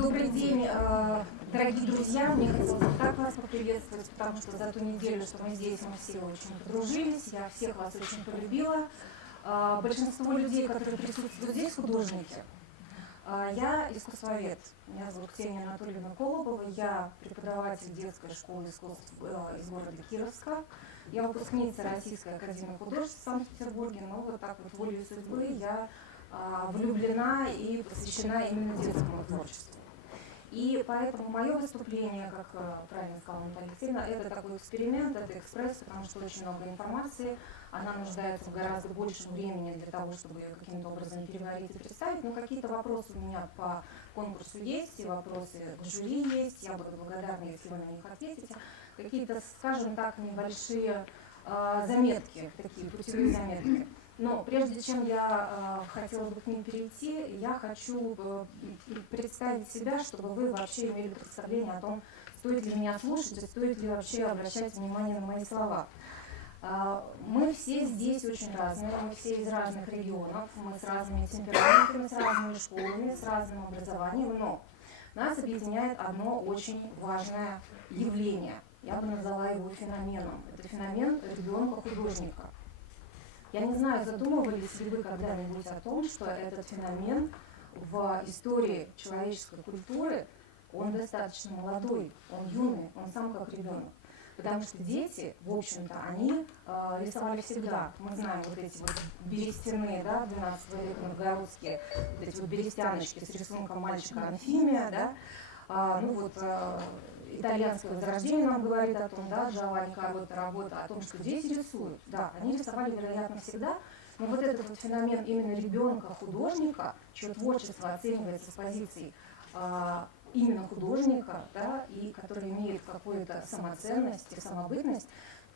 Добрый день, дорогие друзья. Мне хотелось бы так вас поприветствовать, потому что за ту неделю, что мы здесь, мы все очень подружились. Я всех вас очень полюбила. Большинство людей, которые присутствуют здесь, художники. Я искусствовед. Меня зовут Ксения Анатольевна Колобова. Я преподаватель детской школы искусств из города Кировска. Я выпускница Российской академии художеств в Санкт-Петербурге, но вот так вот волею судьбы я влюблена и посвящена именно детскому творчеству. И поэтому мое выступление, как правильно сказала Наталья Алексеевна, это такой эксперимент, это экспресс, потому что очень много информации, она нуждается в гораздо большем времени для того, чтобы ее каким-то образом переварить и представить. Но какие-то вопросы у меня по конкурсу есть, и вопросы к жюри есть, я буду благодарна, если вы на них ответите. Какие-то, скажем так, небольшие заметки, такие путевые заметки. Но прежде чем я хотела бы к ним перейти, я хочу представить себя, чтобы вы вообще имели представление о том, стоит ли меня слушать и стоит ли вообще обращать внимание на мои слова. Мы все здесь очень разные, мы все из разных регионов, мы с разными темпераментами, с разными школами, с разным образованием, но нас объединяет одно очень важное явление. Я бы назвала его феноменом. Это феномен ребенка-художника. Я не знаю, задумывались ли вы когда-нибудь о том, что этот феномен в истории человеческой культуры, он достаточно молодой, он юный, он сам как ребенок. Потому что дети, в общем-то, они рисовали всегда. Мы знаем вот эти вот берестяные, да, 12 века новгородские, вот эти вот берестяночки с рисунком мальчика Анфимия, да, итальянское возрождение нам говорит о том, да, Джованни Каротта работа, о том, что дети рисуют. Да, они рисовали, вероятно, всегда, но вот этот вот феномен именно ребенка-художника, чье творчество оценивается с позиции именно художника, да, и который имеет какую-то самоценность и самобытность,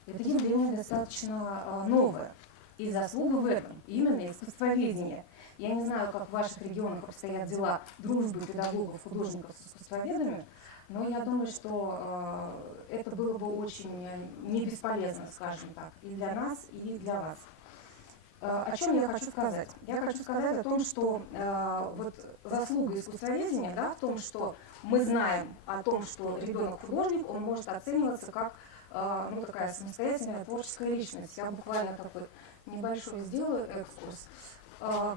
это явление достаточно новое. И заслуга в этом именно искусствоведения. Я не знаю, как в ваших регионах обстоят дела дружбы педагогов, художников с искусствоведами, но я думаю, что это было бы очень не бесполезно, скажем так, и для нас, и для вас. О чем я хочу сказать? Я хочу сказать о том, что вот заслуга искусствоведения, да, в том, что мы знаем о том, что ребенок-художник, он может оцениваться как такая самостоятельная творческая личность. Я буквально такой небольшой сделаю экскурс,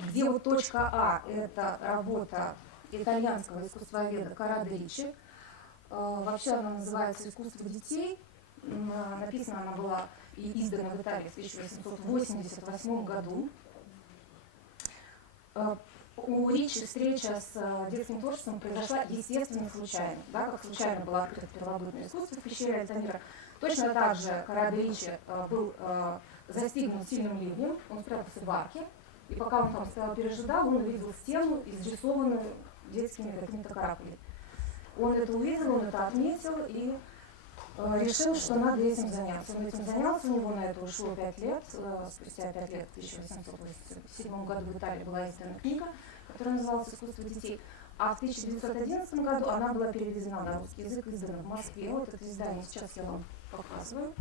где вот точка А – это работа итальянского искусствоведа Коррадо Ричи. Вообще она называется «Искусство детей». Написана она была и издана в Италии в 1888 году. У Ричи встреча с детским творчеством произошла естественно случайно. Да, как случайно было открыто первобытное искусство в пещере Альтамира. Точно так же Коррадо Ричи был застигнут сильным ливнем, он спрятался в арке, и пока он там стоял пережидал, он увидел стену, изрисованную детскими какими-то каракулями. Он это увидел, он это отметил и решил, что надо этим заняться. Он этим занялся, у него на это ушло 5 лет. Спустя 5 лет, в 1887 году в Италии была издана книга, которая называлась «Искусство детей». А в 1911 году она была переведена на русский язык, издана в Москве. Вот это издание сейчас я вам показываю.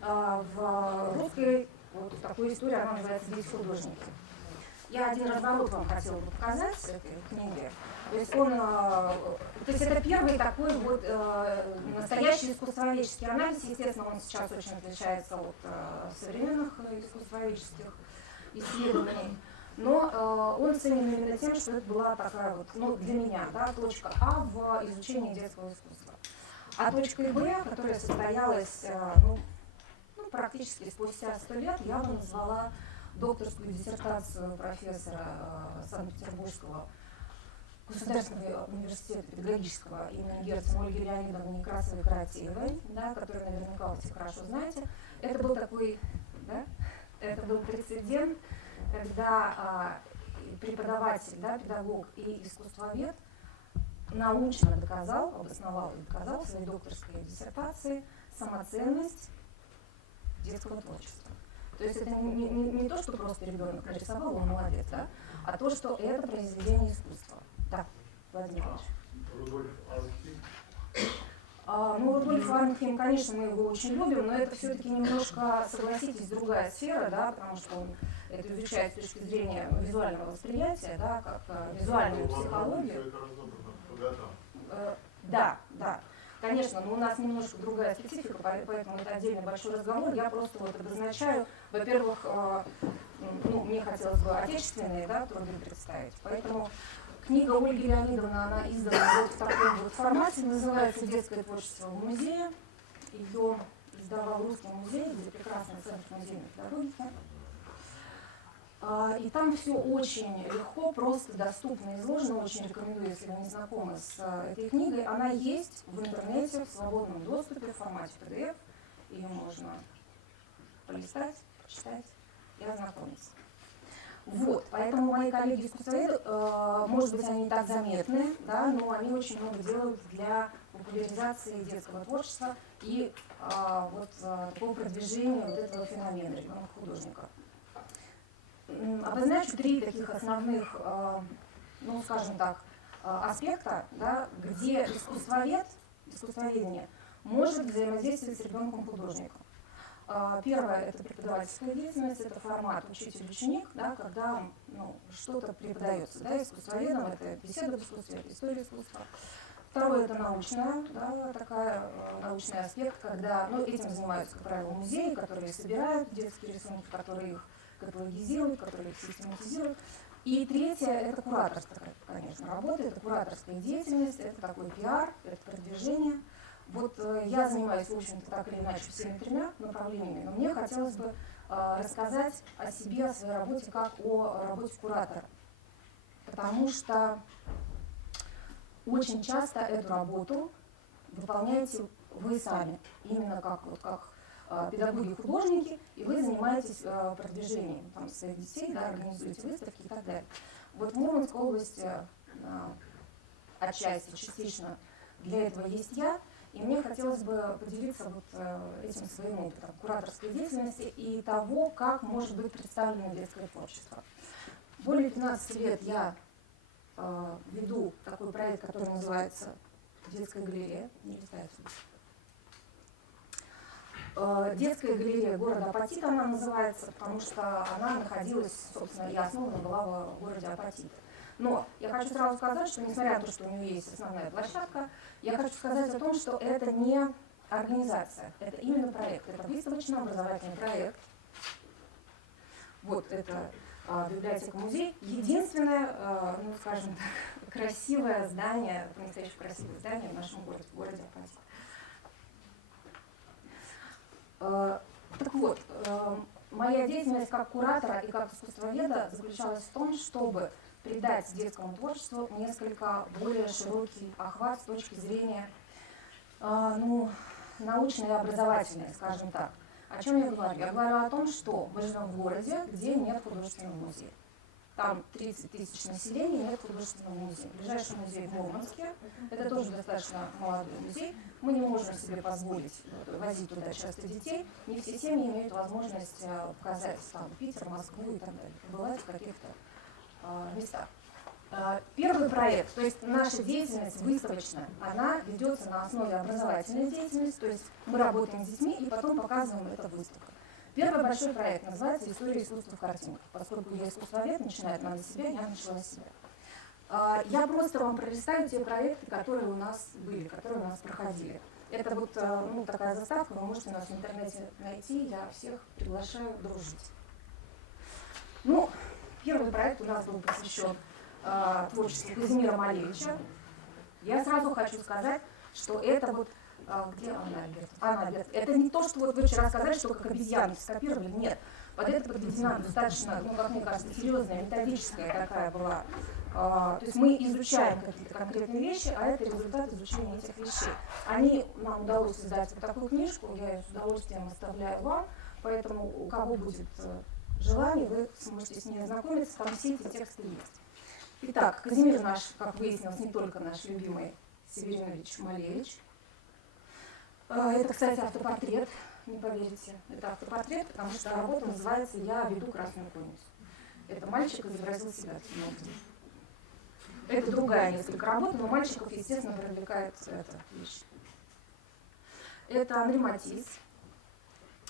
В русской вот такой истории она называется «Дети художники». Я один разворот вам хотела бы показать с этой книги. То есть это первый такой вот настоящий искусствоведческий анализ. Естественно, он сейчас очень отличается от современных искусствоведческих исследований. Но он ценен именно тем, что это была такая вот, для меня, да, точка А в изучении детского искусства. А точкой Б, которая состоялась практически спустя 100 лет, я бы назвала докторскую диссертацию профессора Санкт-Петербургского государственного университета педагогического имени Герцена Ольги Леонидовны Некрасовой-Каратеевой, да, которую наверняка вы все хорошо знаете. Это был такой, да, это был прецедент, когда преподаватель, да, педагог и искусствовед научно доказал, обосновал и доказал в своей докторской диссертации самоценность детского творчества. То есть это не то, что просто ребенок нарисовал, он молодец, да, а то, что это произведение искусства. Да, Владимир Ильич. Рудольф Ну, Рудольф Варнхейм, конечно, мы его очень любим, но это все-таки немножко, согласитесь, другая сфера, да, потому что он это изучает с точки зрения визуального восприятия, да, как визуальную психологию. Да, да, конечно, но у нас немножко другая специфика, поэтому это отдельный большой разговор. Я просто вот обозначаю, во-первых, ну, мне хотелось бы отечественные, да, труды представить, поэтому книга Ольги Леонидовны, она издана вот в таком вот формате, называется «Детское творчество в музее». Ее издавал Русский музей, где прекрасный центр музейной педагогики. И там все очень легко, просто, доступно, изложено. Очень рекомендую, если вы не знакомы с этой книгой. Она есть в интернете, в свободном доступе, в формате PDF. Ее можно полистать, почитать и ознакомиться. Вот, поэтому мои коллеги-искусствоведы, может быть, они не так заметны, да, но они очень много делают для популяризации детского творчества и вот такого продвижения вот этого феномена ребенка художника. Обозначу 3 таких основных, ну, скажем так, аспекта, да, где искусствоведение может взаимодействовать с ребенком художником. Первое – это преподавательская деятельность, это формат учитель-ученик, да, когда ну, что-то преподается. Да, искусствоведам это беседа в искусстве, это история искусства. Второе – это научная, да, научный аспект, когда ну, этим занимаются, как правило, музеи, которые собирают детские рисунки, которые их каталогизируют, которые их систематизируют. И третье – это кураторская, конечно, работа, это кураторская деятельность, это такой пиар, это продвижение. Вот я занимаюсь, в общем-то, так или иначе всеми 3 направлениями, но мне хотелось бы рассказать о себе, о своей работе, как о работе куратора. Потому что очень часто эту работу выполняете вы сами, именно как педагоги-художники, и вы занимаетесь продвижением там, своих детей, да, организуете выставки и так далее. Вот в Мурманской области отчасти, частично для этого есть я. И мне хотелось бы поделиться вот этим своим опытом кураторской деятельности и того, как может быть представлено детское творчество. Более 15 лет я веду такой проект, который называется «Детская галерея». Детская галерея города Апатит она называется, потому что она находилась, собственно, и основана была в городе Апатит. Но я хочу сразу сказать, что несмотря на то, что у нее есть основная площадка, я хочу сказать о том, что это не организация, это именно проект, это выставочно-образовательный проект. Вот это библиотека-музей. Единственное, ну скажем так, красивое здание, по-настоящему красивое здание в нашем городе, в городе Апатит. Так вот, моя деятельность как куратора и как искусствоведа заключалась в том, чтобы придать детскому творчеству несколько более широкий охват с точки зрения ну, научной и образовательной, скажем так. О чем я говорю? Я говорю о том, что мы живем в городе, где нет художественного музея. Там 30 тысяч населения, нет художественного музея. Ближайший музей в Мурманске, это тоже достаточно молодой музей. Мы не можем себе позволить возить туда часто детей. Не все семьи имеют возможность показать там, Питер, Москву и так далее, побывать в каких-то местах. Первый проект, то есть наша деятельность выставочная, она ведется на основе образовательной деятельности, то есть мы работаем с детьми и потом показываем это в выставках. Первый большой проект называется «История искусства в картинках». Поскольку я искусствовед, начинает надо себя, я начала с себя. Я просто вам пролистаю те проекты, которые у нас были, которые у нас проходили. Это вот ну, такая заставка, вы можете нас в интернете найти, я всех приглашаю дружить. Ну, первый проект у нас был посвящен творчеству Казимира Малевича. Я сразу хочу сказать, что это вот где Анна Альберт? Это не то, что вот вы вчера сказали, что как обезьянки скопировали. Нет. Под это подведена достаточно, ну, как мне кажется, серьезная методическая такая была. То есть мы изучаем какие-то конкретные вещи, а это результат изучения этих вещей. Нам удалось создать вот такую книжку, я ее с удовольствием оставляю вам, поэтому у кого будет желание, вы сможете с ней ознакомиться, там все эти тексты есть. Итак, Казимир наш, как выяснилось, не только наш любимый Северинович Малевич. Это, кстати, автопортрет, не поверите. Это автопортрет, потому что работа называется «Я веду красную конницу». Это мальчик изобразил себя в кино. Это другая несколько работ, но мальчиков, естественно, привлекает эта вещь. Это Андрей Матис.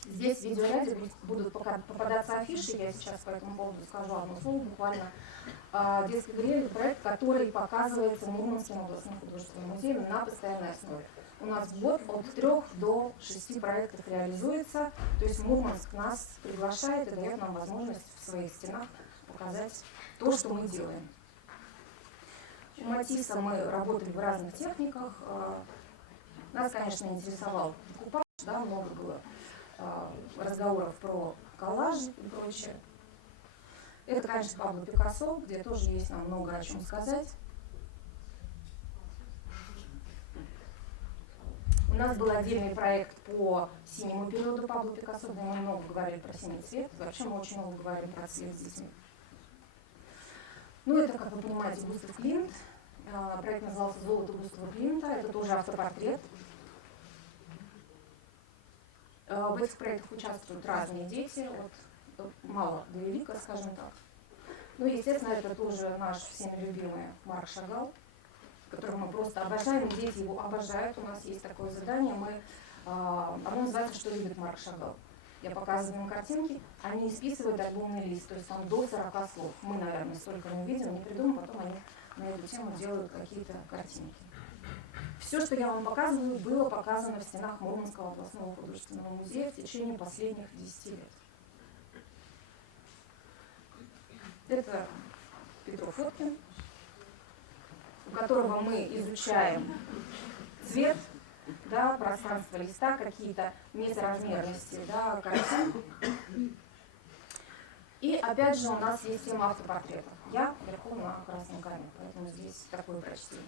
Здесь в видеоряде будут попадаться афиши, я сейчас по этому поводу скажу одно слово буквально. Детский галерея – это проект, который показывается Мурманским областным художественным музеем на постоянной основе. У нас в год от 3 до 6 проектов реализуется, то есть Мурманск нас приглашает и дает нам возможность в своих стенах показать то, что мы делаем. У Матисса мы работали в разных техниках. Нас, конечно, интересовал декупаж, да, много было разговоров про коллажи и прочее. Это, конечно, Пабло Пикассо, где тоже есть нам много о чем сказать. У нас был отдельный проект по синему периоду Пабло Пикассо, где мы много говорили про синий цвет. Вообще мы очень много говорим про цвет с детьми. Ну, это, как вы понимаете, Густав Климт. Проект назывался «Золото Густава Климта». Это тоже автопортрет. В этих проектах участвуют разные дети, от мала до велика, скажем так. Ну, естественно, это тоже наш всеми любимый Марк Шагал, которого мы просто обожаем, дети его обожают. У нас есть такое задание, оно называется «Что любит Марк Шагал». Я показываю им картинки, они исписывают альбомный лист, то есть там до 40 слов. Мы, наверное, столько не увидим, не придумаем, потом они на эту тему делают какие-то картинки. Все, что я вам показываю, было показано в стенах Мурманского областного художественного музея в течение последних 10 лет. Это Петро Фоткин, у которого мы изучаем цвет, да, пространство листа, какие-то несоразмерности, да, картин. И опять же у нас есть тема автопортрета. Я верхом на красном коне, поэтому здесь такое прочтение.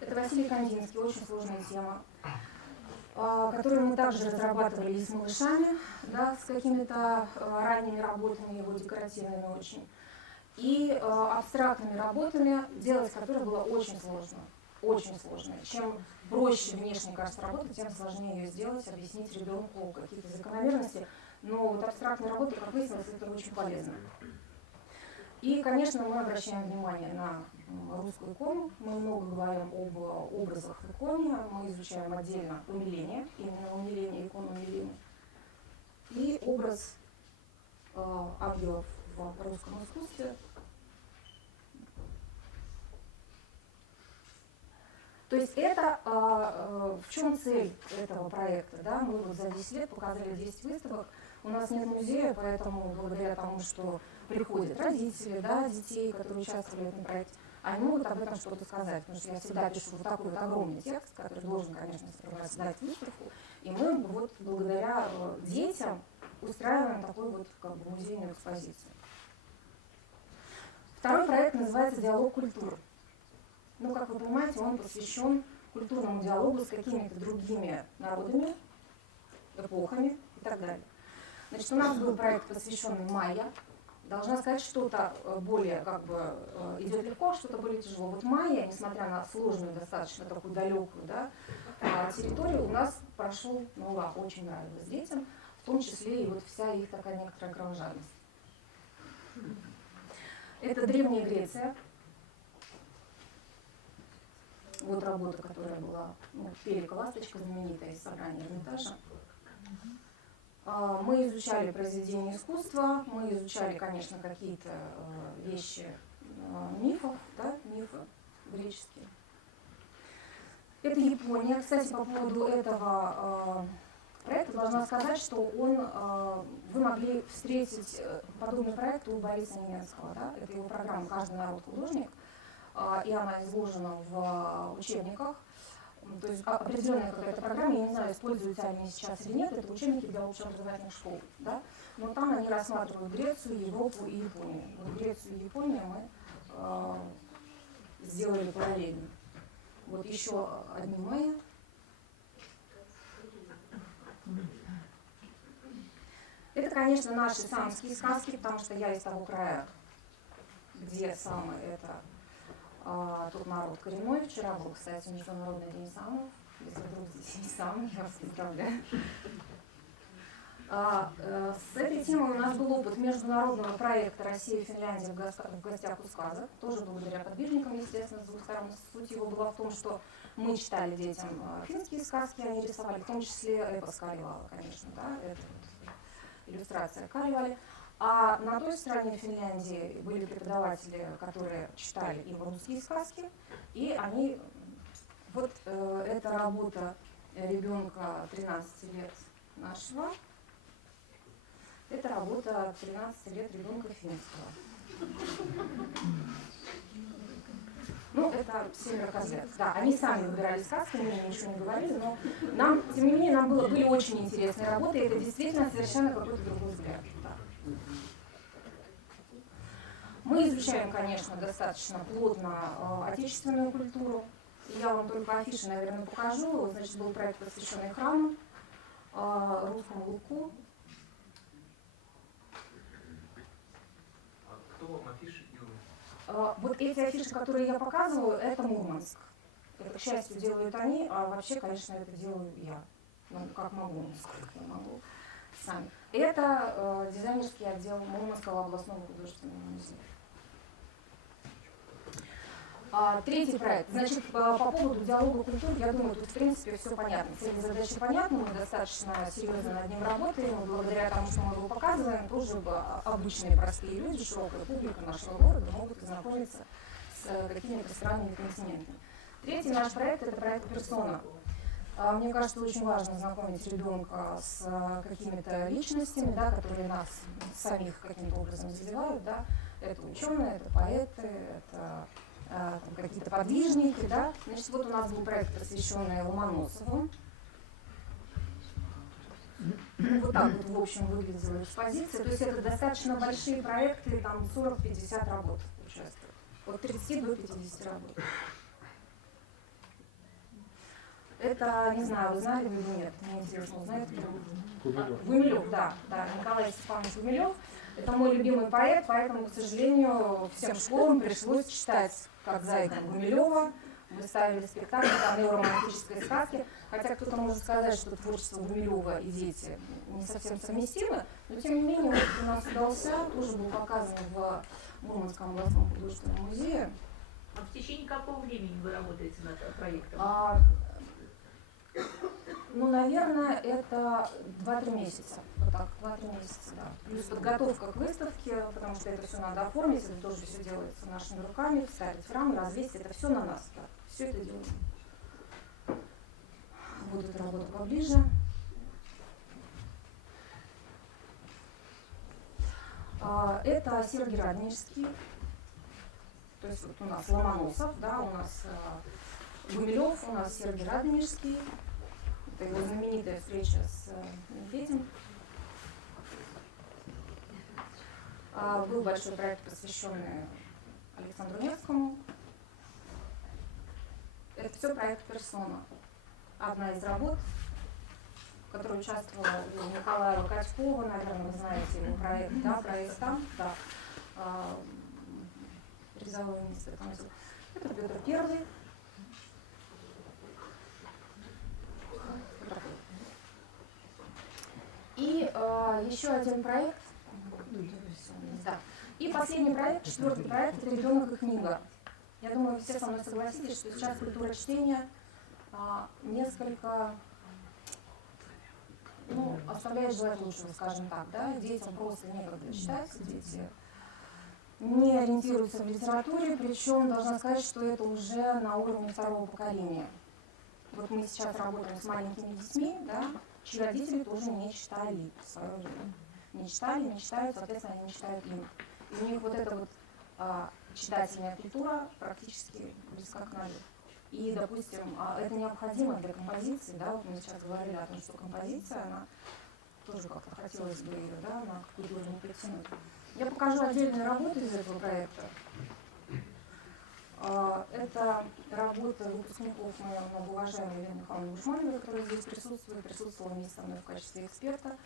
Это Василий Кандинский, очень сложная тема, которую мы также разрабатывали и с малышами, да, с какими-то ранними работами, его декоративными очень, и абстрактными работами, делать которые было очень сложно. Очень сложно. Чем проще внешне кажется работа, тем сложнее ее сделать, объяснить ребенку какие-то закономерности. Но вот абстрактная работа, как выяснилось, это очень полезно. И, конечно, мы обращаем внимание на русскую икону. Мы много говорим об образах в иконе. Мы изучаем отдельно умиление, именно умиление, икону умиления. И образ ангелов в русском искусстве. То есть это, в чем цель этого проекта? Да? Мы вот за 10 лет показали 10 выставок. У нас нет музея, поэтому благодаря тому, что приходят родители, да, детей, которые участвовали в этом проекте, они могут об этом что-то сказать. Потому что я всегда пишу вот такой вот огромный текст, который должен, конечно, сопровождать выставку. И мы вот благодаря детям устраиваем такую вот как бы музейную экспозицию. Второй проект называется «Диалог культур». Ну, как вы понимаете, он посвящен культурному диалогу с какими-то другими народами, эпохами и так далее. Значит, у нас был проект, посвященный майя. Должна сказать, что-то более как бы идет легко, что-то более тяжело. Вот майя, несмотря на сложную, достаточно такую далекую, да, территорию, у нас прошел на ура, очень нравилось детям, в том числе и вот вся их такая некоторая кровожадность. Это Древняя Греция. Вот работа, которая была, ну, «Перька ласточка», знаменитая из собрания Эрмитажа. Мы изучали произведения искусства, мы изучали, конечно, какие-то вещи мифов, да, мифы греческие. Это Япония. Кстати, по поводу этого проекта должна сказать, что вы могли встретить подобный проект у Бориса Неменского. Да? Это его программа «Каждый народ художник», и она изложена в учебниках. То есть определенная какая-то программа, я не знаю, используются они сейчас или нет, это учебники для общеобразовательных школ, да? Но там они рассматривают Грецию, Европу и Японию. Вот Грецию и Японию мы сделали параллельно. Вот еще одни майя. Это, конечно, наши самские сказки, потому что я из того края, где самое это... Тут народ коренной. Вчера был, кстати, Международный день самов. Если вдруг здесь не сам, я вас поздравляю. С этой темой у нас был опыт международного проекта «Россия и Финляндия в гостях у сказок». Тоже благодаря подвижникам, естественно, с двух сторон. Суть его была в том, что Мы читали детям финские сказки, они рисовали, в том числе эпос Калевала, конечно, да, это вот иллюстрация Калевали. А на той стороне Финляндии были преподаватели, которые читали им русские сказки, и они, вот эта работа ребенка 13 лет нашего, это работа 13 лет ребенка финского. Ну, это Северокозлец. Да, они сами выбирали сказки, мы им ничего не говорили, но нам, тем не менее, были очень интересные работы, и это действительно совершенно какой-то другой взгляд. Да. Мы изучаем, конечно, достаточно плотно отечественную культуру. Я вам только афиши, наверное, покажу. Значит, был проект, посвященный храму, русскому луку. А кто вам афиши делает? Вот эти афиши, которые я показываю, это Мурманск. Это, к счастью, делают они, а вообще, конечно, это делаю я. Ну, как могу, насколько я могу сами. Это дизайнерский отдел Мурманского областного художественного музея. Третий проект. Значит, по поводу диалога культур, я думаю, тут в принципе все понятно. Цели задачи понятны, мы достаточно серьезно над ним работаем. Благодаря тому, что мы его показываем, тоже обычные простые люди, широкая публика нашего города могут ознакомиться с какими-то странными континентами. Третий наш проект – это проект «Персона». Мне кажется, очень важно знакомить ребенка с какими-то личностями, да, которые нас самих каким-то образом задевают. Да. Это ученые, это поэты, это какие-то подвижники, да. Значит, вот у нас был проект, посвященный Ломоносову. Вот так вот, в общем, выглядела экспозиция. То есть это достаточно большие проекты, там 40-50 работ участвуют. От 30 до 50 работ. Это, не знаю, вы знали или нет, мне интересно узнать. Гумилев, да, Николай Степанович Гумилев. Это мой любимый поэт, поэтому, к сожалению, всем школам пришлось читать как Зайкина Гумилева. Мы ставили спектакль там неоромантической сказки. Хотя кто-то может сказать, что творчество Гумилева и дети не совсем совместимы, но тем не менее вот у нас удался, тоже был показан в Мурманском областном художественном музее. А в течение какого времени вы работаете над проектом? Ну, наверное, это 2-3 месяца. Вот так, 2-3 месяца, да. Плюс подготовка к выставке, потому что это все надо оформить, это тоже все делается нашими руками, вставить в рамы, развесить, это все на нас, да. Все это делаем. Вот эта работа поближе. Это Сергий Радонежский. То есть вот у нас Ломоносов, да, у нас Гумилев, у нас Сергий Радонежский. Это его знаменитая встреча с Медведем. Был большой проект, посвященный Александру Невскому. Это все проект «Персона». Одна из работ, в которой участвовала Николая Локотькова, наверное, вы знаете его проект, да, проект там, да, призовое место. Это Петр I. И еще один проект, да. И последний проект, 4-й проект, это «Ребенок и книга». Я думаю, вы все со мной согласитесь, что сейчас культура чтения несколько, ну, оставляет желать лучшего, скажем так, да. Детям просто некогда читать, дети не ориентируются в литературе, причем должна сказать, что это уже на уровне второго поколения. Вот мы сейчас работаем с маленькими детьми, да, чьи родители тоже не читали в свое время. Не читали, не читают, соответственно, они не читают им. И у них вот эта вот читательная культура практически близка к нулю. И, допустим, это необходимо для композиции, да, вот мы сейчас говорили о том, что композиция, она тоже как-то хотелось бы ее, да, на какой-то уровень подтянуть. Я покажу отдельные работы из этого проекта. Это работа выпускников моей многоуважаемой Елены Михайловны Бушмановой, которая здесь присутствовала вместе со мной в качестве эксперта.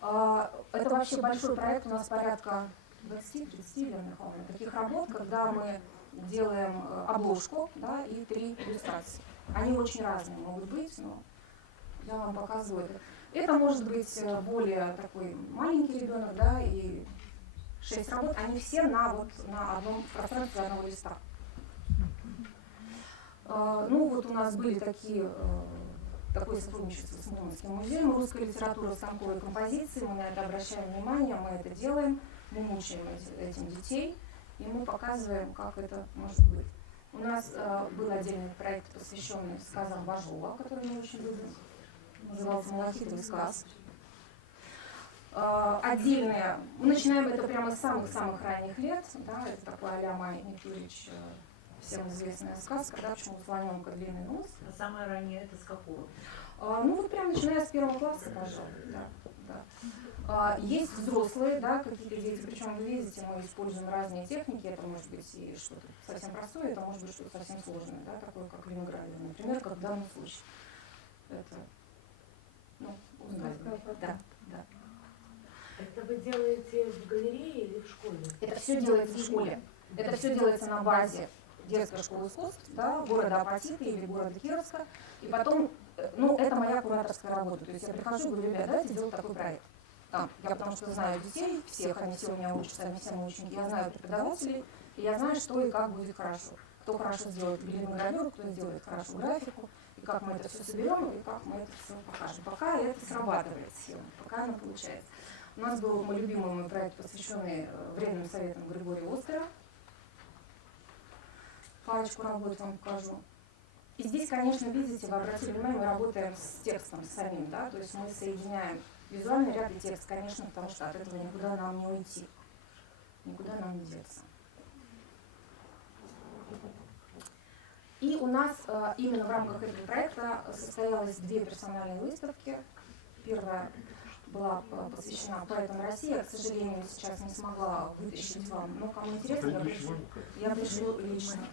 Это вообще большой проект, у нас порядка 20-30, Елена Михайловна, таких работ, когда мы делаем обложку, да, и 3 иллюстрации. Они очень разные могут быть, но я вам показываю это. Это может быть более такой маленький ребенок, да, и 6 работ, они все на одном пространстве одного листа. Ну вот у нас были такое сотрудничество с Мурманским музеем русской литературы, станковой композиции, мы на это обращаем внимание, мы это делаем, мы мучаем этим детей, и мы показываем, как это может быть. У нас был отдельный проект, посвященный сказам Бажова, который мы очень любим, назывался «Малахитовый сказ». Отдельные, мы начинаем это прямо с самых-самых ранних лет, да, это такой а-ля Майя Никулич, всем известная сказка, да, почему у слоненка длинный нос. А самое раннее это с какого? Ну вот прям начиная с 1 класса, пожалуй, да. Есть взрослые, да, какие-то дети, причем вы видите, мы используем разные техники, это может быть и что-то совсем простое, это может быть что-то совсем сложное, да, такое как линогравия, например, как в данном случае. Это, узнали. Да. Это вы делаете в галерее или в школе? Это все делается в школе. Это все делается на базе детской школы искусств, да, города Апатиты или города Кировска. И потом, это моя кураторская работа. То есть я прихожу и говорю, ребят, давайте делать такой проект. Я потому что знаю детей, всех, они все у меня учатся, они все мои ученики, я знаю преподавателей, и я знаю, что и как будет хорошо. Кто хорошо сделает глиняную гравюру, кто сделает хорошо графику, и как мы это все соберем, и как мы это все покажем. Пока это срабатывает схема, пока она получается. У нас был мой любимый мой проект, посвященный временным советам Григория Остера. Парочку работ вам покажу. И здесь, конечно, видите, вы обратили внимание, мы работаем с текстом самим, да, то есть мы соединяем визуальный ряд и текст, конечно, потому что от этого никуда нам не уйти, никуда нам не деться. И у нас именно в рамках этого проекта состоялось 2 персональные выставки. Первая была посвящена поэтам России. Я, к сожалению, сейчас не смогла вытащить вам, но кому интересно, я пришлю лично.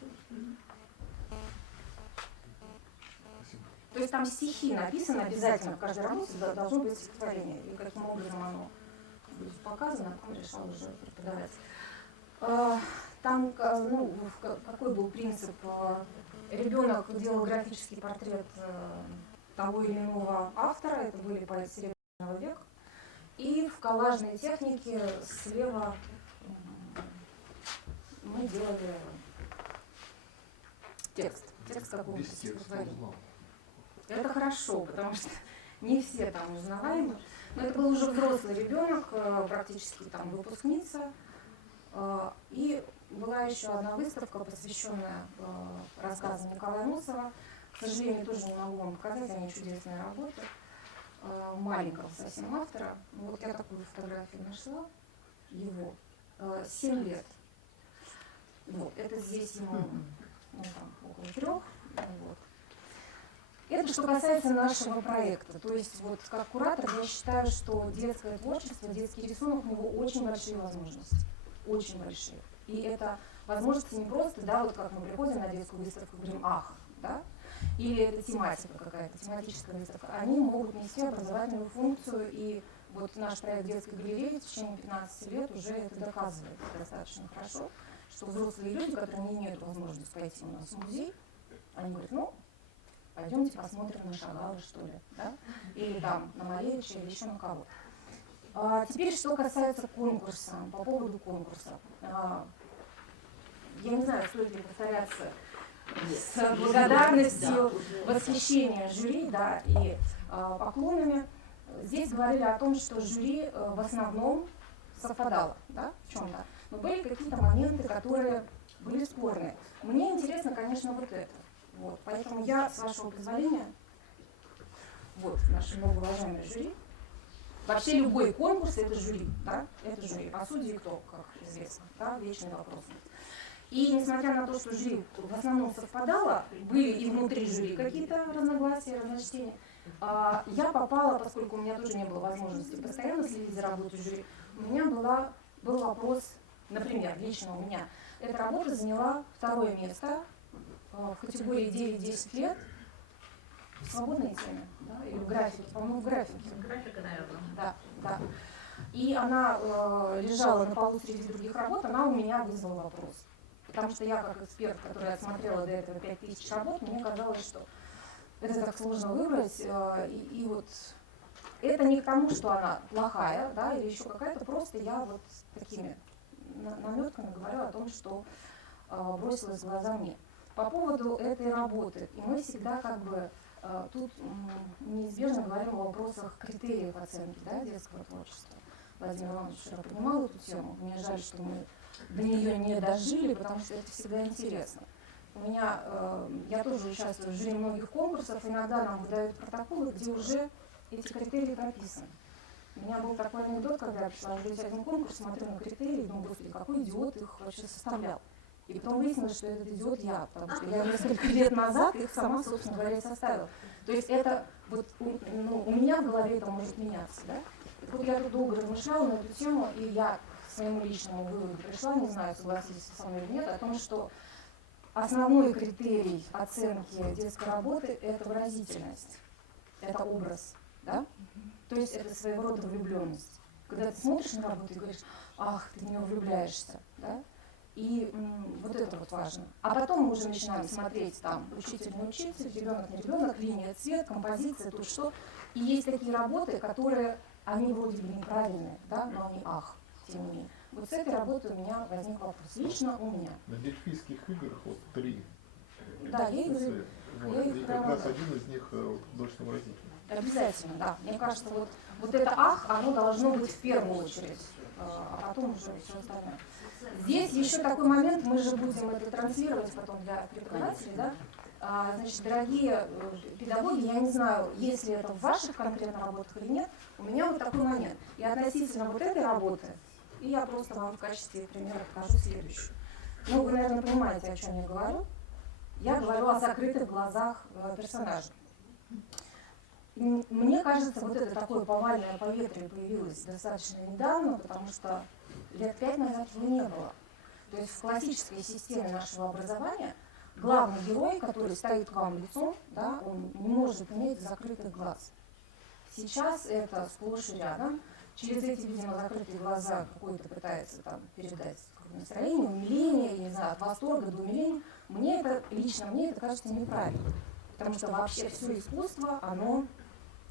То есть там стихи написаны обязательно, в каждой работе должно быть стихотворение. И каким образом оно будет показано, там решал уже преподаватель. Там, какой был принцип? Ребенок делал графический портрет того или иного автора, это были поэты Серебряного века, и в коллажной технике слева мы делали текст какого-то стихотворения. Это хорошо, потому что не все там узнаваемы. Но это был уже взрослый ребенок, практически там выпускница. И была еще одна выставка, посвященная рассказам Николая Носова. К сожалению, тоже не могу вам показать, они чудесные работы. Маленького совсем автора. Вот я такую фотографию нашла, его. 7 лет. Вот, это здесь ему там, около 3. Вот. Это что касается нашего проекта. То есть вот как куратор я считаю, что детское творчество, детский рисунок, у него очень большие возможности. Очень большие. И это возможности не просто, да, вот как мы приходим на детскую выставку и говорим «ах», да, или это тематика какая-то, тематическая выставка. Они могут нести образовательную функцию, и вот наш проект детской галереи в течение 15 лет уже это доказывает достаточно хорошо, что взрослые люди, которые не имеют возможности пойти у нас в музей, они говорят, пойдемте посмотрим на Шагала, что ли, да? Или там на Малевича, или еще на кого. Теперь, что касается конкурса, по поводу конкурса. Я не знаю, стоит ли повторяться с благодарностью, восхищением жюри, да, и поклонами. Здесь говорили о том, что жюри в основном совпадало, да, в чем-то. Но были какие-то моменты, которые были спорные. Мне интересно, конечно, вот это. Вот, поэтому я, с вашего позволения, вот наше многоуважаемое жюри. Вообще любой конкурс – это жюри, да? Это жюри. А судьи кто, как известно, да? Вечный вопрос. И несмотря на то, что жюри в основном совпадало, были и внутри жюри какие-то разногласия, разночтения, я попала, поскольку у меня тоже не было возможности постоянно следить за работой жюри, у меня был вопрос, например, лично у меня. Эта работа заняла 2-е место в категории 9-10 лет в свободной теме, да, или в графике, по-моему, в графике. Графика, наверное. Да. И она лежала на полу среди других работ, она у меня вызвала вопрос. Потому что я, как эксперт, который отсмотрела до этого 5000 работ, мне казалось, что это так сложно выбрать. И вот это не к тому, что она плохая, да, или еще какая-то, просто я вот такими наметками говорю о том, что бросилось в глаза мне. По поводу этой работы, и мы всегда как бы тут неизбежно говорим о вопросах критериев оценки, да, детского творчества. Владимир Иванович вчера поднимал эту тему. Мне жаль, что мы до нее не дожили, потому что это всегда интересно. Я тоже участвую в жюри многих конкурсов, иногда нам выдают протоколы, где уже эти критерии прописаны. У меня был такой анекдот, когда я пришла в один конкурс, смотрю на критерии, думаю, господи, какой идиот их вообще составлял. И потом выяснилось, что этот идиот я, потому что я несколько лет назад их сама, собственно говоря, составила. То есть это вот у меня в голове это может меняться, да? И вот я тут долго размышляла на эту тему, и я к своему личному выводу пришла, не знаю, согласитесь со мной или нет, о том, что основной критерий оценки детской работы – это выразительность, это образ, да? То есть это своего рода влюбленность. Когда ты смотришь на работу и говоришь, ах, ты в него влюбляешься, да? И вот это вот важно. А потом мы уже начинаем смотреть там учитель не учитель, ребенок не ребенок, линия, цвет, композиция, тут что. И есть такие работы, которые, они вроде бы неправильные, да, но они ах, тем не менее. Вот с этой работой у меня возник вопрос. Лично у меня. На Дельфийских играх вот 3. Да, я их и как раз один из них художественно выразительный. Обязательно, да. Мне кажется, вот это ах, оно должно быть в первую очередь, а потом уже все остальное. Здесь еще такой момент, мы же будем это транслировать потом для преподавателей, да. Значит, дорогие педагоги, я не знаю, есть ли это в ваших конкретно работах или нет, у меня вот такой момент. И относительно вот этой работы, и я просто вам в качестве примера покажу следующую. Ну, вы, наверное, понимаете, о чем я говорю. Я говорю о закрытых глазах персонажа. Мне кажется, вот это такое повальное поветрие появилось достаточно недавно, потому что лет 5 назад его не было. То есть в классической системе нашего образования главный герой, который стоит к вам лицом, да, он не может иметь закрытых глаз. Сейчас это сплошь и рядом. Через эти, видимо, закрытые глаза какой-то пытается там передать настроение, умиление, я не знаю, от восторга до умиления. Лично мне это кажется неправильно. Потому что вообще все искусство, оно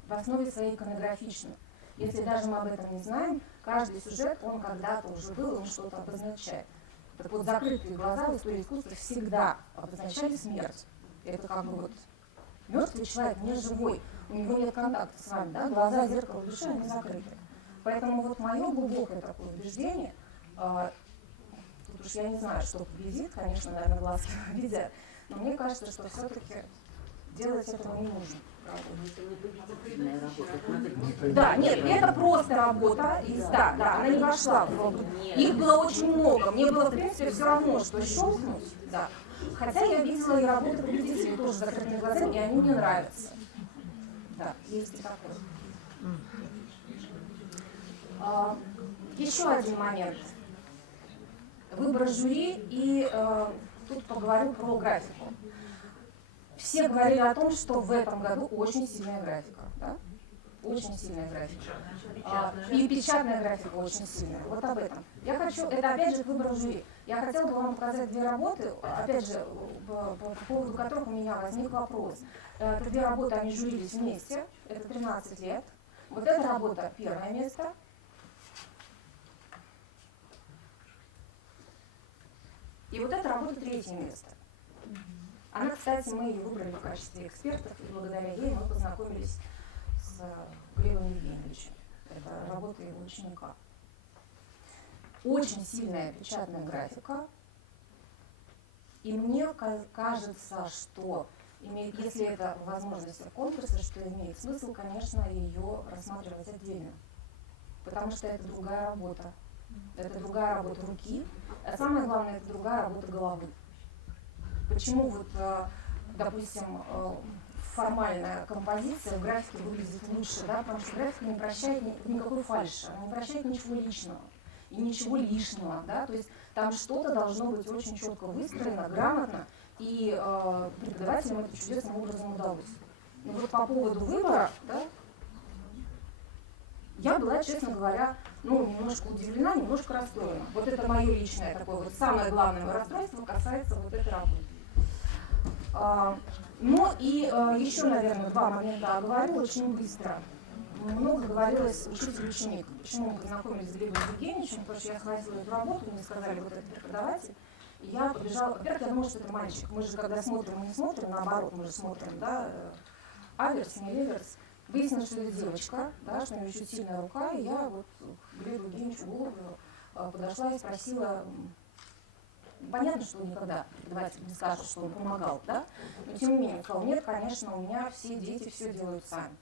в основе своей иконографично. Если даже мы об этом не знаем, каждый сюжет, он когда-то уже был, он что-то обозначает. Так вот, закрытые глаза в истории искусства всегда обозначали смерть. Это как бы вот мертвый человек, не живой, у него нет контакта с вами, да? Глаза, зеркало души, они закрыты. Поэтому вот мое глубокое такое убеждение, тут уж я не знаю, что победит, конечно, наверное, глазки победят, но мне кажется, что все-таки делать этого не нужно. Да, нет, это просто работа, да, она не вошла в область. Их было очень много, мне было, в принципе, все равно, что щелкнуть, да. Хотя я видела и работы победителей тоже с закрытыми глазами, и они мне нравятся. Да, есть и такое. Еще один момент. Выбор жюри, и тут поговорю про графику. Все говорили о том, что в этом году очень сильная графика. Да? Очень сильная графика. И печатная графика очень сильная. Вот об этом. Я хочу, это опять же к выбору жюри. Я хотела бы вам показать две работы, опять же, по поводу которых у меня возник вопрос. Это две работы, они жюрились вместе, это 13 лет. Вот эта работа первое место. И вот эта работа третье место. Она, кстати, мы ее выбрали в качестве экспертов, и благодаря ей мы познакомились с Глебом Евгеньевичем. Это работа его ученика. Очень сильная печатная графика. И мне кажется, что, если это возможность конкурса, что имеет смысл, конечно, ее рассматривать отдельно. Потому что это другая работа. Это другая работа руки, а самое главное, это другая работа головы. Почему вот, допустим, формальная композиция в графике выглядит лучше, да? Потому что графика не прощает никакой фальши, она не прощает ничего личного и ничего лишнего, да? То есть там что-то должно быть очень четко выстроено, грамотно, и преподавателям это чудесным образом удалось. Ну вот по поводу выбора, да, я была, честно говоря, немножко удивлена, немножко расстроена. Вот это мое личное такое вот самое главное расстройство касается вот этой работы. Еще, наверное, два момента оговорю очень быстро. Много говорилось учитель-ученик. Почему мы познакомились с Глебом Евгеньевичем? Потому что я схватила эту работу, мне сказали, вот это преподаватель. И я побежала, во-первых, я думала, что это мальчик. Мы же, когда смотрим, мы не смотрим, наоборот, мы же смотрим, да, аверс, не реверс. Выяснилось, что это девочка, да, что у нее очень сильная рука, и я вот к Глебу Евгеньевичу Голову подошла и спросила, понятно, что никогда преподаватель не скажет, что он помогал, да, но тем не менее, он сказал, нет, конечно, у меня все дети все делают сами.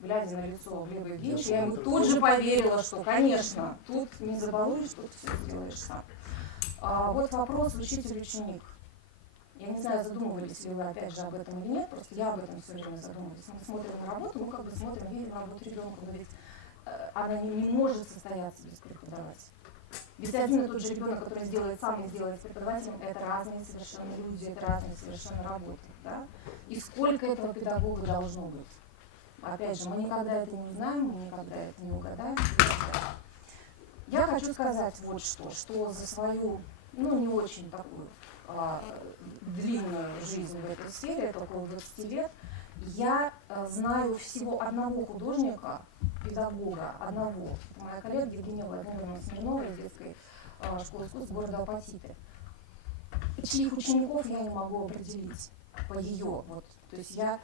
Глядя на лицо Глеба Евгеньевича, я ему тут же поверила, что, конечно, тут не забалуешь, тут все сделаешь сам. Вот вопрос учитель-ученик. Я не знаю, задумывались ли вы опять же об этом или нет, просто я об этом все время задумывалась. Мы смотрим на работу, мы как бы смотрим, видим работу ребенка, но ведь она не может состояться без преподавателя. Ведь один и тот же ребенок, который сделает сам и сделает с преподавателем, это разные совершенно люди, это разные совершенно работы. Да? И сколько этого педагога должно быть? Опять же, мы никогда это не узнаем, мы никогда это не угадаем. Я хочу сказать вот что за свою, не очень такую длинную жизнь в этой сфере, это около 20 лет, я знаю всего одного художника, педагога, одного. Это моя коллега Евгения Владимировна Смирнова из детской школы искусств города Апатиты. Чьих учеников я не могу определить по ее. Вот. То есть она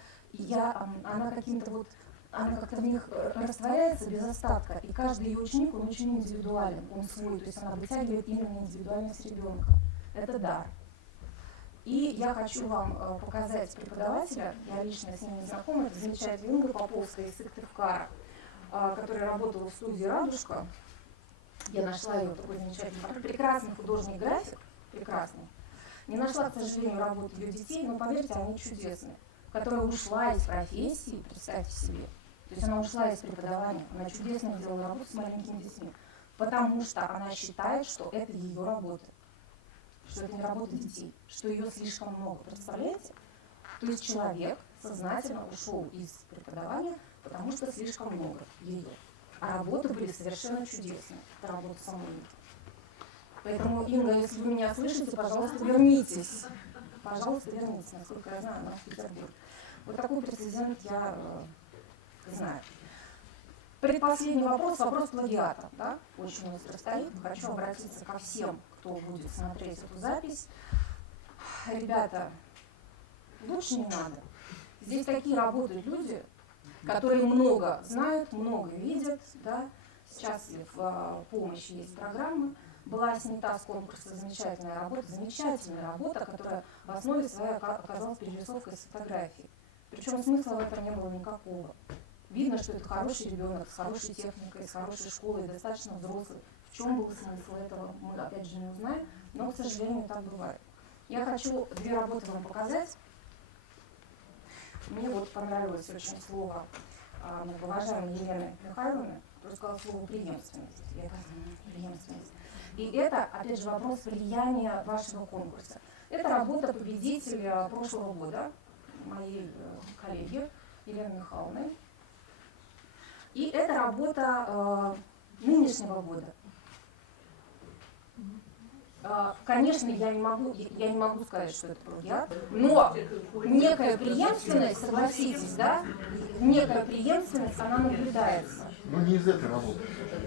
как-то в них растворяется без остатка, и каждый ее ученик, он очень индивидуален, он свой, то есть она вытягивает именно индивидуальность ребенка. Это дар. И я хочу вам показать преподавателя, я лично с ним не знакома, это замечательная Инга Поповская из Сыктывкара, которая работала в студии «Радужка». Я нашла ее, такой замечательный, прекрасный художник-график, прекрасный. Не нашла, к сожалению, работу ее детей, но поверьте, они чудесные. Которая ушла из профессии, представьте себе. То есть она ушла из преподавания, она чудесно делала работу с маленькими детьми, потому что она считает, что это ее работа, что это не работа детей, что ее слишком много. Представляете? То есть человек сознательно ушел из преподавания, потому что слишком много ее. А работы были совершенно чудесные. Это работа самой Инги. Поэтому, Инга, если вы меня слышите, пожалуйста, вернитесь. Пожалуйста, вернитесь, насколько я знаю, она в Петербург. Вот такой прецедент я знаю. Предпоследний вопрос плагиата. Да? Очень остро стоит. Хочу обратиться ко всем, кто будет смотреть эту запись. Ребята, лучше не надо. Здесь такие работают люди, которые много знают, много видят. Да? Сейчас в помощи есть программы. Была снята с конкурса замечательная работа, которая в основе своей оказалась перерисовкой с фотографией. Причем смысла в этом не было никакого. Видно, что это хороший ребенок, с хорошей техникой, с хорошей школой, достаточно взрослый. В чем был смысл этого, мы опять же не узнаем, но, к сожалению, так бывает. Я хочу две работы вам показать. Мне вот понравилось очень слово многоуважаемой Елены Михайловны, которая сказала слово преемственность. Преемственность. И это, опять же, вопрос влияния вашего конкурса. Это работа победителя прошлого года, моей коллеги Елены Михайловны. И это работа нынешнего года. Конечно, я не могу сказать, что это плагиат, но некая преемственность, согласитесь, да, некая преемственность, она наблюдается. Ну не из этой работы.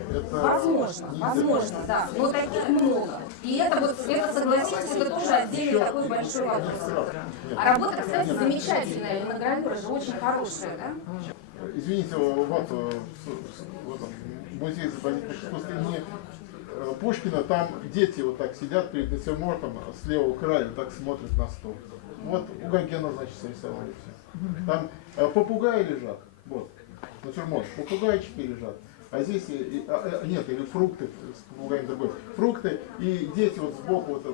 Это возможно, да, но таких много. И это согласитесь, это тоже отдельный такой большой вопрос. А работа, кстати, замечательная, гравюра же очень хорошая, да? Извините, вот в этом музее изобразительных искусств имени Пушкина, там дети вот так сидят перед натюрмортом с левого края, вот так смотрят на стол. Вот у Гогена, значит, срисовали все. Там попугаи лежат, вот, натюрморт, попугайчики лежат. А здесь, нет, или фрукты, с попугаем другой, фрукты, и дети вот сбоку, вот,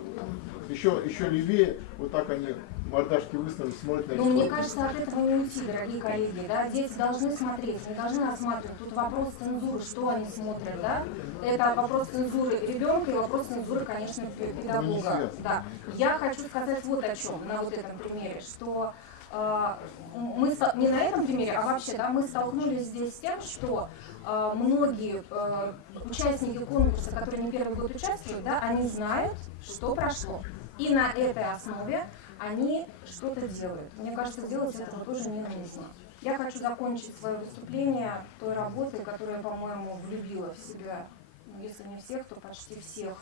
еще левее, вот так они мордашки выставили, смотрят на Ну, мне кажется, от этого не уйти, дорогие коллеги, да, дети должны смотреть, не должны рассматривать. Тут вопрос цензуры, что они смотрят, да, это вопрос цензуры ребенка и вопрос цензуры, конечно, педагога, да. Я хочу сказать вот о чем, на вот этом примере, что мы не на этом примере, а вообще, да, мы столкнулись здесь с тем, что многие участники конкурса, которые не первый год участвуют, да, они знают, что прошло. И на этой основе они что-то делают. Мне кажется, делать этого тоже не нужно. Я хочу закончить свое выступление той работой, которая, по-моему, влюбила в себя, ну, если не всех, то почти всех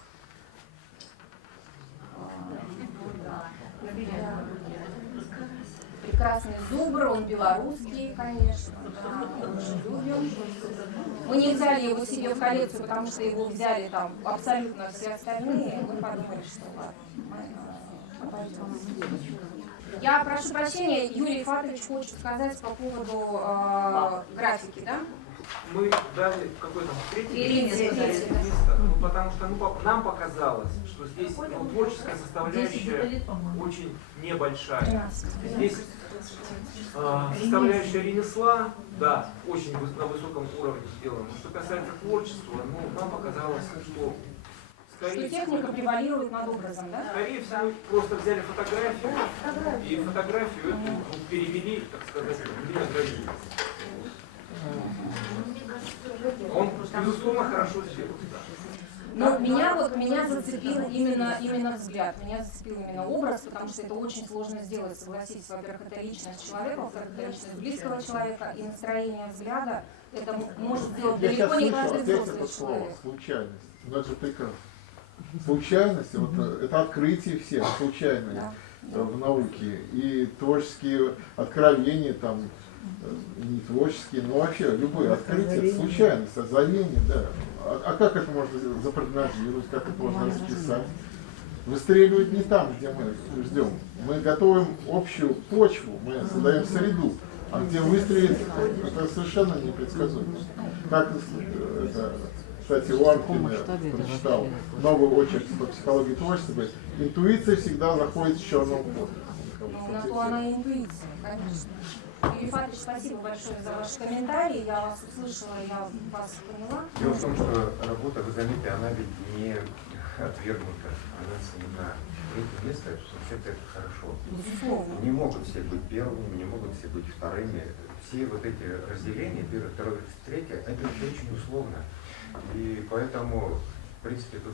Прекрасный зубр, он белорусский, конечно, да, мы очень любим. Мы не взяли его себе в коллекцию, потому что его взяли там абсолютно все остальные. Мы подумали, что ладно, обойдем. Я прошу прощения, Юрий Фатович хочет сказать по поводу графики, да? Мы дали какой-то Третье место, ну, потому что нам показалось, что здесь творческая составляющая очень небольшая. Здесь составляющая ремесла, да, очень на высоком уровне сделана. Но что касается творчества, ну, нам показалось, что Что техника превалирует над образом, да? скорее всего, просто взяли фотографию и фотографию эту перевели, так сказать, в линографию. Он, безусловно, хорошо сделал. Но меня зацепил именно взгляд, меня зацепил именно образ, потому что это очень сложно сделать, согласитесь. Во-первых, это личность человека, во-вторых, это личность близкого человека, и настроение взгляда это может сделать Я далеко сейчас не слышал каждый опять взрослый это слово человек. случайность. Но это же прекрасно. Случайность, вот это открытие всех, случайное в науке. И творческие откровения там, не творческие, но вообще любые открытия, это случайность, озарение, да. А как это можно запрогнозировать, как это можно расписать? Выстреливает не там, где мы ждем. Мы готовим общую почву, мы создаем среду, а где выстрелит, это совершенно непредсказуемо. Как это, кстати, у Аркина прочитал новый очерк по психологии творчества, говорит, интуиция всегда заходит в черном ходу. Ну, на то она и интуиция, конечно. Юрий Фатович, спасибо большое за ваши комментарии. Я вас услышала, я вас поняла. Дело в том, что работа, вы заметите, она ведь не отвергнута, она ценена. Третье место, вообще-то это хорошо. Безусловно. Не могут все быть первыми, не могут все быть вторыми. Все вот эти разделения, первое, второе, третье, это очень условно. И поэтому, в принципе, тут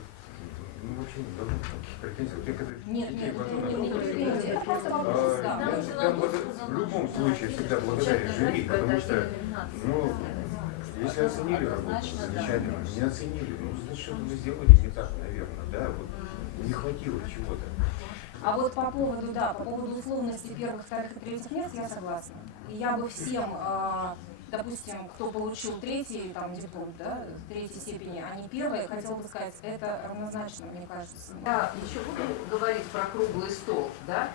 вообще не должно быть никаких претензий. Вот я когда Нет, претензий. Это просто вопрос, да. в любом случае всегда благодарен жюри, потому что, ну, если оценили работу, замечательно, не оценили, ну, значит, что-то мы сделали не так, наверное, да, вот не хватило чего-то. А вот по поводу условности первых, вторых и третьих мест я согласна. И я бы всем, допустим, кто получил третий там, диплом, да, третьей степени, а не первой, хотела бы сказать, это равнозначно, мне кажется. Я еще буду говорить про круглый стол, да?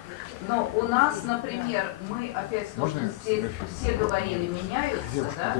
Но у нас, например, мы опять все говорили, меняются, да?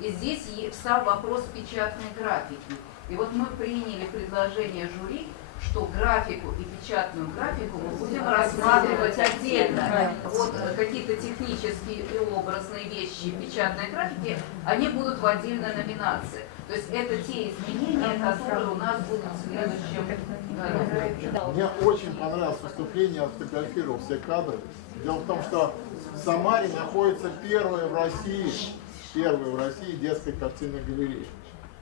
И здесь стал вопрос печатной графики. И вот мы приняли предложение жюри, что графику и печатную графику мы будем рассматривать отдельно. Вот какие-то технические и образные вещи печатной графики, они будут в отдельной номинации. То есть это те изменения, которые у нас будут в следующем году. Мне очень понравилось выступление, я сфотографировал все кадры. Дело в том, что в Самаре находится первая в России детская картинная галерея.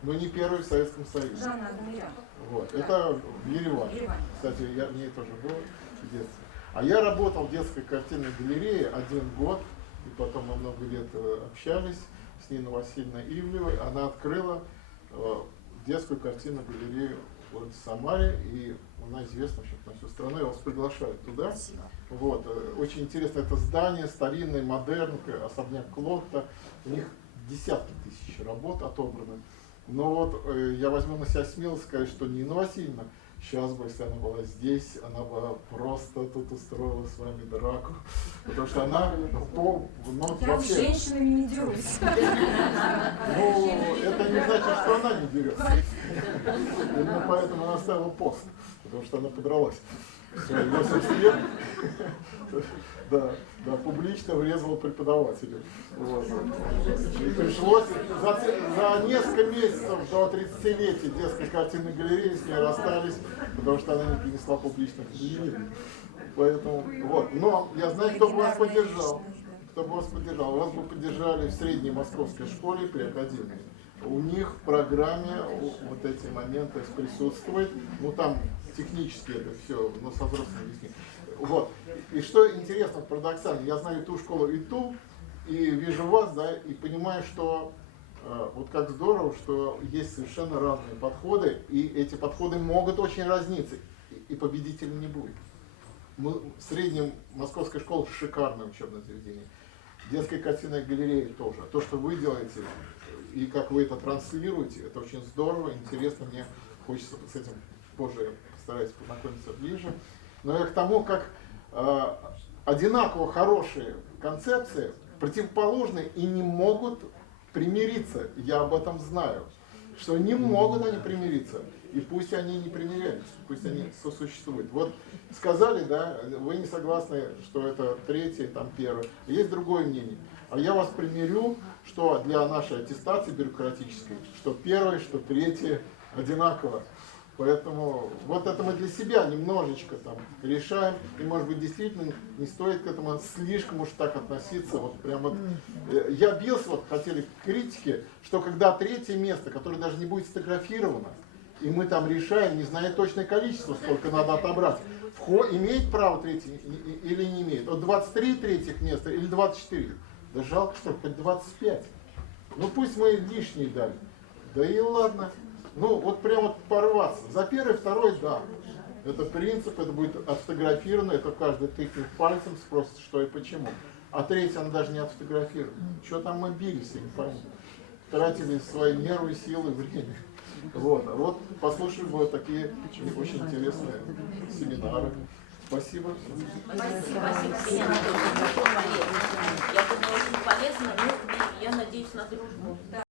Но не первая в Советском Союзе. Жанна Адамирян. Вот. Это в Ереване. Кстати, я в ней тоже был в детстве. А я работал в детской картинной галерее 1 год, и потом мы много лет общались с Ниной Васильевной Ивлевой. Она открыла детскую картинную галерею в Самаре, и она известна вообще на всю страну. Я вас приглашаю туда. Спасибо. Вот. Очень интересно, это здание, старинный, модерн, особняк Клотта. У них десятки тысяч работ отобраны. Но вот я возьму на себя смелость сказать, что Нина Васильевна, сейчас бы, если она была здесь, она бы просто тут устроила с вами драку. Потому что она Я с женщинами не дерусь. Ну, это не значит, что она не дерется. Именно поэтому она оставила пост, потому что она подралась. 80 лет. Да, публично врезала преподавателю. Вот. И пришлось за несколько месяцев до 30-летия детской картинной галереи с ней расстались, потому что она не принесла публичных изменений. Поэтому, вот. Но я знаю, кто бы вас поддержал. Вас бы поддержали в средней московской школе при академии. У них в программе вот эти моменты присутствуют. Ну там технически это все, но со взрослыми объяснением. Вот. И что интересно, парадоксально, я знаю ту школу и ту, и вижу вас, да, и понимаю, что вот как здорово, что есть совершенно разные подходы, и эти подходы могут очень разниться. и победителя не будет. Мы, в среднем московская школа шикарное учебное заведение. Детская картинная галерея тоже. То, что вы делаете и как вы это транслируете, это очень здорово, интересно. Мне хочется с этим позже постараюсь познакомиться ближе. Но я к тому, как одинаково хорошие концепции противоположны и не могут примириться. Я об этом знаю. Что не могут они примириться. И пусть они не примиряются, пусть они сосуществуют. Вот сказали, да, вы не согласны, что это третье, там первое. Есть другое мнение. А я вас примирю, что для нашей аттестации бюрократической, что первое, что третье одинаково. Поэтому вот это мы для себя немножечко там решаем. И может быть действительно не стоит к этому слишком уж так относиться. Вот прям вот я бился, вот хотели критики, что когда третье место, которое даже не будет сфотографировано, и мы там решаем, не зная точное количество, сколько надо отобрать, имеет право третье или не имеет. Вот 23 третьих места или 24. Да жалко, что хоть 25. Ну пусть мы лишние дали. Да и ладно. Ну вот прям вот порваться. За первый, второй, да. Это принцип, это будет отфотографировано, это каждый тыкнет пальцем, спросит, что и почему. А третий, он даже не отфотографирован. Что там мы бились, я не пойму. Тратили свои нервы, силы, время. Вот, а вот послушали бы такие очень интересные семинары. Спасибо. Спасибо, Ксения Анатольевна, очень полезно. Я думаю, очень полезно. Ну, и я надеюсь на дружбу. Да,